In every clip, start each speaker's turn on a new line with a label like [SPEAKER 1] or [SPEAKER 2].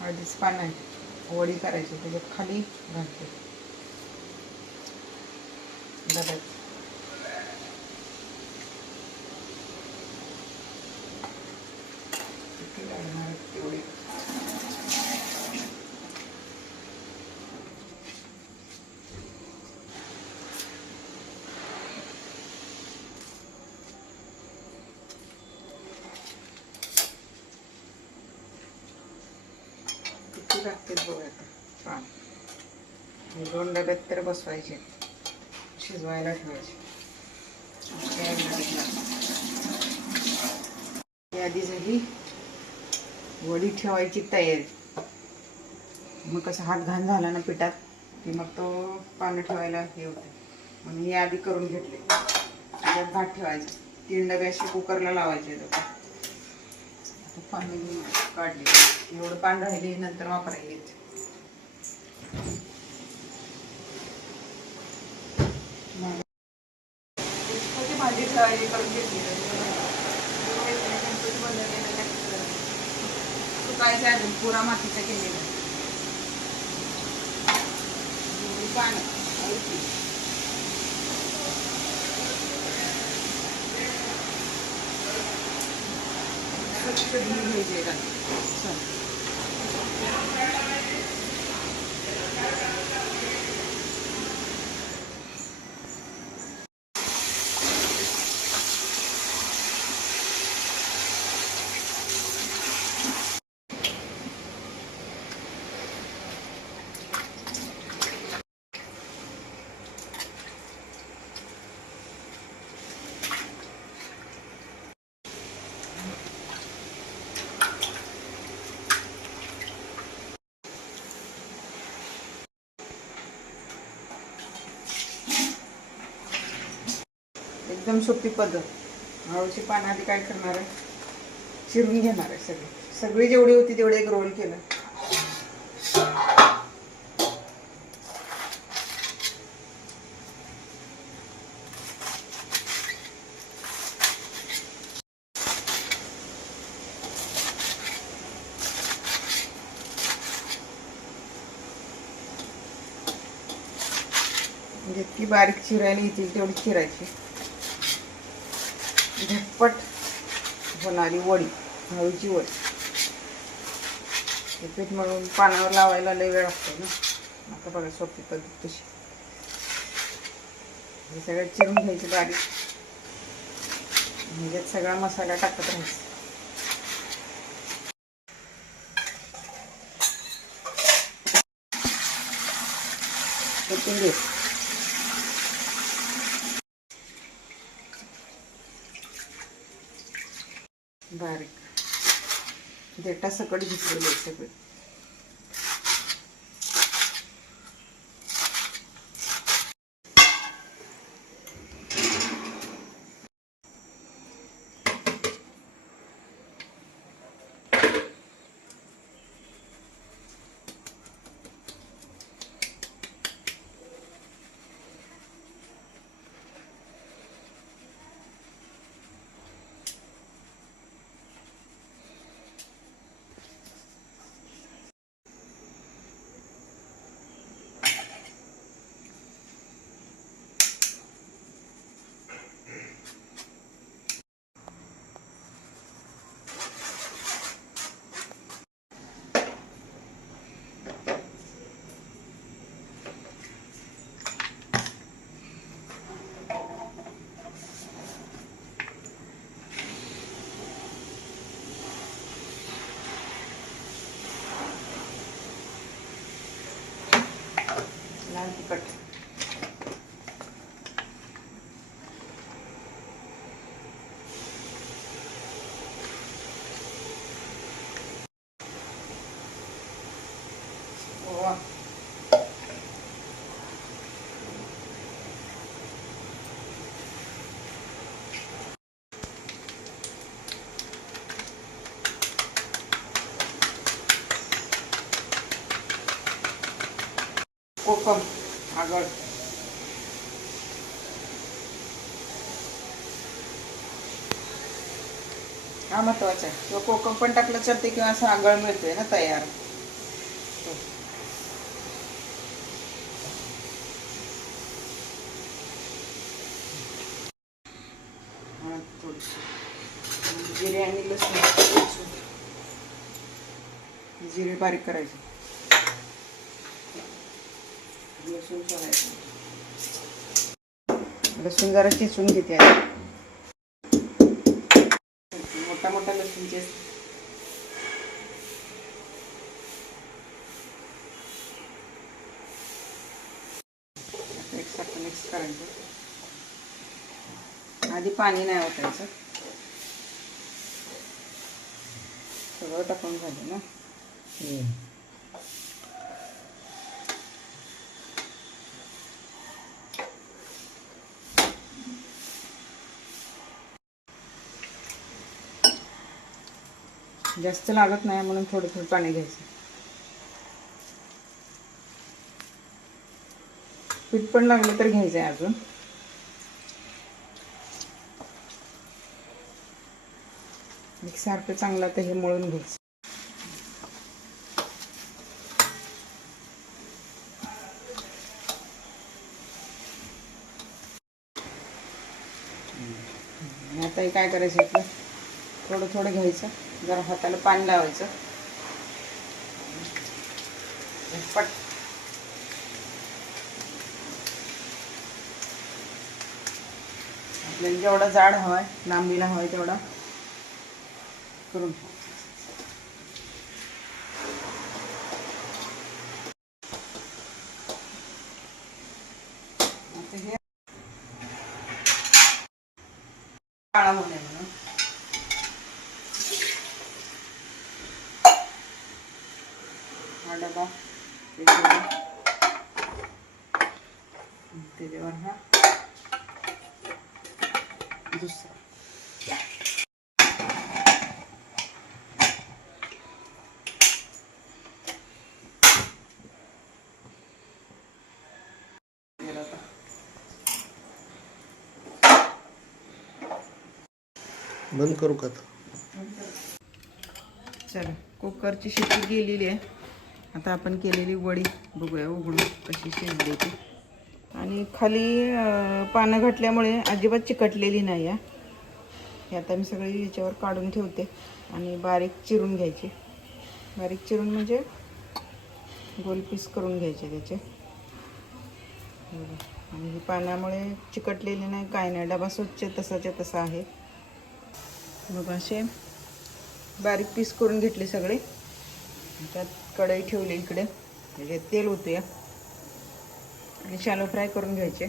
[SPEAKER 1] हळदीचं पान आहे वडी करायची त्याच्यात खाली घालते. डब्यात तेवढे किती लागतील बघूया आता पान हे दोन डब्यात तर बसवायचे. शिजवायला ठेवायचे. आधी झाली. वडी ठेवायची तयारी. मग कसं हात घाण झाला ना पिठात की मग तो पानं ठेवायला हे होते. म्हणून हे आधी करून घेतले. त्याच्यात भात ठेवायचं. तीन डबे असे कुकरला लावायचे पाणी काढले. एवढं पान राहिले नंतर वापरायचे भाजी ठेवायची करून घेतली सुकायचं आहे अजून पुरा मातीचा केलेला एवढी पानं घ्यायचे एकदम सोपी पद्धत आवळीची पानं आधी काय करणार आहे? चिरून घेणार आहे सगळी. सगळी जेवढी होती तेवढे एक रोल केलं. म्हणजे जितकी बारीक चिरायला येतील तेवढी चिरायची. झटपट होणारी वडी हळूची वडी. हे पीठ म्हणून पानावर लावायला लय वेळ लागतो ना. आता बघा सोपी पद्धत तशी हे सगळं चिरून घ्यायची बारीक. म्हणजे सगळा मसाला टाकत राहायचा. कोथिंबीर बारीक. देटा सकट घेतलेले आहे सगळे. second. One. Opa. आगळ हा महत्त्वाचा आहे किंवा कोकम पण टाकलं चालते किंवा असं आगळ मिळतोय ना तयार जिरे आणि लसूण. जिरे बारीक करायचे लसूण सोडायचं लसूण जरा चिचून घेते. मोठा मोठा लसूण चेच एकसारखं मिक्स करायचं. आधी पाणी नाही ओतायचं. सगळं टाकून झालं ना? जास्त लागत नाही म्हणून थोडं थोडं पाणी घ्यायचं. पीठ पण लागलं तर घ्यायचं आहे अजून सारखं चांगलं तर हे मळून घ्यायचं. आता हे काय करायचं आपलं? थोडं थोडं घ्यायचं. जरा हाताला पाणी लावायचं. पट. आपल्याला जेवढा जाड हवाय लांबीला हवाय तेवढा करून आता हे काळा होऊ नये म्हणून हा डबा त्याच्यावर त्याच्यावर हा दुसरा
[SPEAKER 2] बंद करू का
[SPEAKER 1] चला कुकरची शिट्टी गेलेली आहे. आता आपण केलेली वडी बघूया उघडून कशी शिजली ती. आणि खाली पानं घातल्यामुळे अजिबात चिकटलेली नाही आहे. हे आता मी सगळी याच्यावर काढून ठेवते आणि बारीक चिरून घ्यायची. बारीक चिरून म्हणजे गोल पीस करून घ्यायचे त्याचे. आणि ही पाण्यामुळे चिकटलेली नाही काय नाही. डबा स्वच्छ तसाच्या तसा आहे. मग असे बारीक पीस करून घेतले सगळे. त्यात कढई ठेवली इकडे. म्हणजे तेल या आणि शालो फ्राय करून घ्यायचे.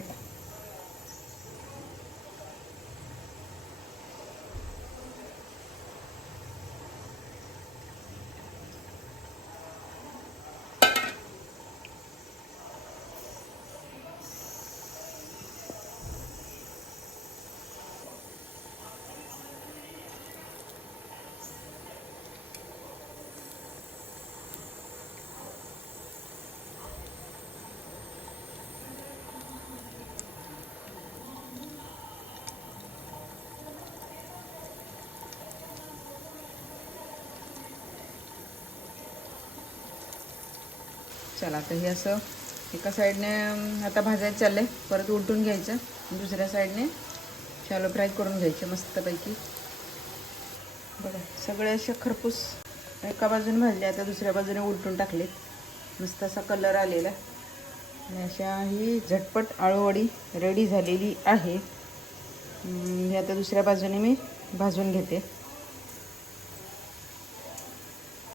[SPEAKER 1] चला तर हे असं एका साईडने आता भाजायचं चाललंय. परत उलटून घ्यायचं. दुसऱ्या साईडने शालो फ्राय करून घ्यायचे मस्तपैकी. बघा सगळे असे खरपूस एका बाजूने भाजले आता दुसऱ्या बाजूने उलटून टाकलेत. मस्त असा कलर आलेला. आणि अशा ही झटपट आळूवडी रेडी झालेली आहे. हे आता दुसऱ्या बाजूने मी भाजून घेते.